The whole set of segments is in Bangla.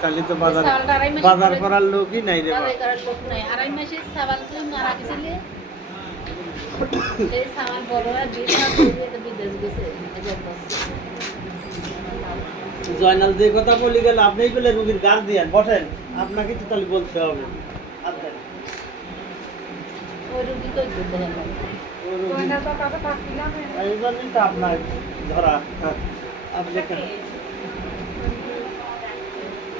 তাহলে তো বাজার বাজার করার লোকই নাই রে আড়াই তুই মারা গেছিলে। এই বড়রা বিদেশ গেছে। জয়নাল যে কথা বলি গেল আপনিই বলে রুগীর গাছ দিয়েন বসেন আপনাকে তো তাহলে বলতে হবে। আচ্ছা, ওই রুগী কই করতে হবে ও রুগী- এই জন্যই তো আপনার ধরা হ্যাঁ, আপনি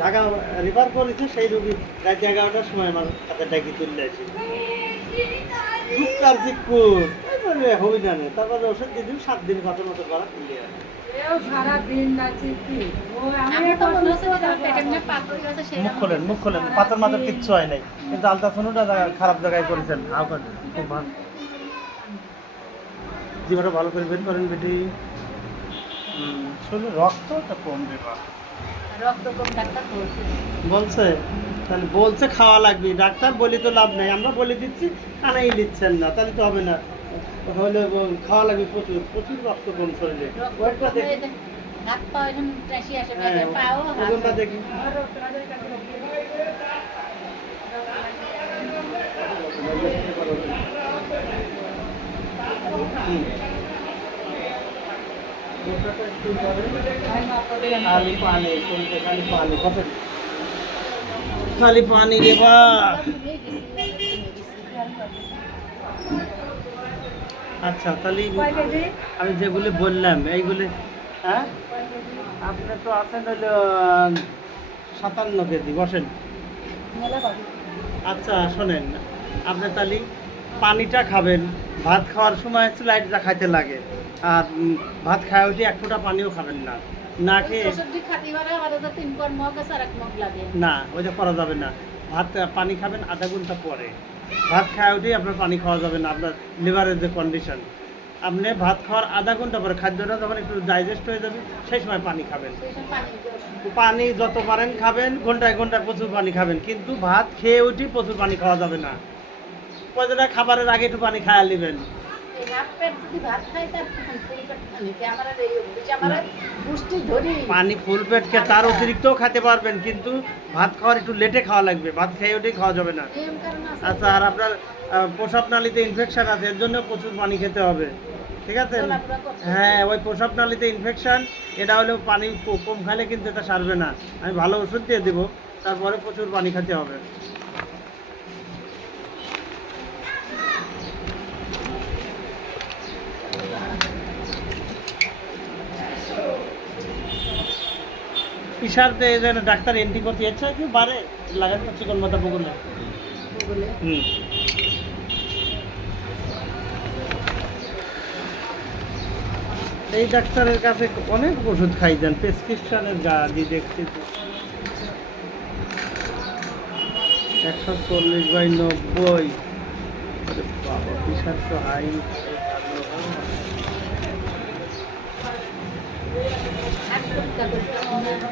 ঢাকা রিফার করেছে সেই রুগী রাত এগারোটার সময় আমার হাতে ডাকি তুললে আছে দুঃখার চিকুর তারপরে হবি না তারপরে ওষুধ দিয়ে দিন সাত দিন কত মতো করা তুলে মুখ খোলেন মুখ খোলেন পাথর মাথার কিচ্ছু হয় নাই। কিন্তু আলট্রাসাউন্ডটা খারাপ জায়গায় করেছেন খুব ভালো। জীবনটা ভালো করে বের করেন বেটি। রক্তটা কম দেবা রক্ত কম ডাক্তার বলছে। বলছে? তাহলে বলছে খাওয়া লাগবে। ডাক্তার বলি তো লাভ নাই। আমরা বলে দিচ্ছি কানাই দিচ্ছেন না। তাহলে তো হবে না। হলে খাওয়া লাগবে প্রচুর। প্রচুর রক্ত কম শরীরে। ওয়েটটা দেখি। হাত পা এখন ট্রেসি আসে হ্যাঁ পাও ওজনটা দেখি। হুম। খালি পানি খালি পানি? কত খালি পানি রে বা। আচ্ছা তাহলে আমি যেগুলি বললাম এইগুলি হ্যাঁ? আপনি তো আছেন হলো সাতান্ন কেজি বসেন। আচ্ছা শোনেন আপনি তাহলে পানিটা খাবেন। ভাত খাওয়ার সময় স্লাইডটা খাইতে লাগে। আর ভাত খাওয়া উঠে এক ফোঁটা পানিও খাবেন না। না খেয়ে না ওইটা করা যাবে না। ভাত পানি খাবেন আধা ঘণ্টা পরে। ভাত খাওয়া উঠেই আপনার পানি খাওয়া যাবে না আপনার লিভারের যে কন্ডিশন। আপনি ভাত খাওয়ার আধা ঘণ্টা পরে খাদ্যটা যখন একটু ডাইজেস্ট হয়ে যাবে সেই সময় পানি খাবেন। পানি যত পারেন খাবেন ঘন্টায় ঘন্টায় প্রচুর পানি খাবেন। কিন্তু ভাত খেয়ে উঠি প্রচুর পানি খাওয়া যাবে না। প্রয়োজনে খাবারের আগে একটু পানি খাওয়া নেবেন? পানি? ফুল পেট খেয়ে তার অতিরিক্তও খেতে পারবেন কিন্তু ভাত খাওয়ার একটু লেটে খাওয়া লাগবে ভাত খেয়ে উঠেই খাওয়া যাবে না। আচ্ছা আর আপনার প্রসাব নালীতে ইনফেকশন আছে এর জন্য প্রচুর পানি খেতে হবে। ঠিক আছে? হ্যাঁ ওই প্রসাব নালীতে ইনফেকশন এটা হলেও পানি কম খালে কিন্তু এটা সারবে না। আমি ভালো ওষুধ দিয়ে দেবো তারপরে প্রচুর পানি খেতে হবে। যেন ডাক্তার এন্ট্রি করতে ইচ্ছা কি বারে? লাগান তো চিকন মাথা বগুলে হুম। এই ডাক্তারের কাছে অনেক ওষুধ খাই দেন, প্রেসক্রিপশনের যা দিয়ে দেখছি। একশো চল্লিশ বাই নব্বই। বাবা প্রেশার তো হাই করতে হবে।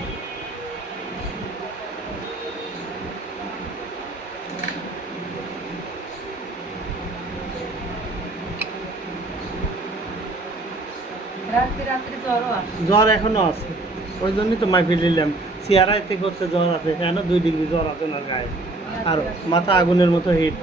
জ্বর এখনও আছে। ওই জন্যই তো মাইফিল নিলাম সিয়ারাই থেকে হচ্ছে জ্বর আছে। কেন? দুই ডিগ্রি জ্বর আছে না গায়ে। আর মাথা আগুনের মতো হিট।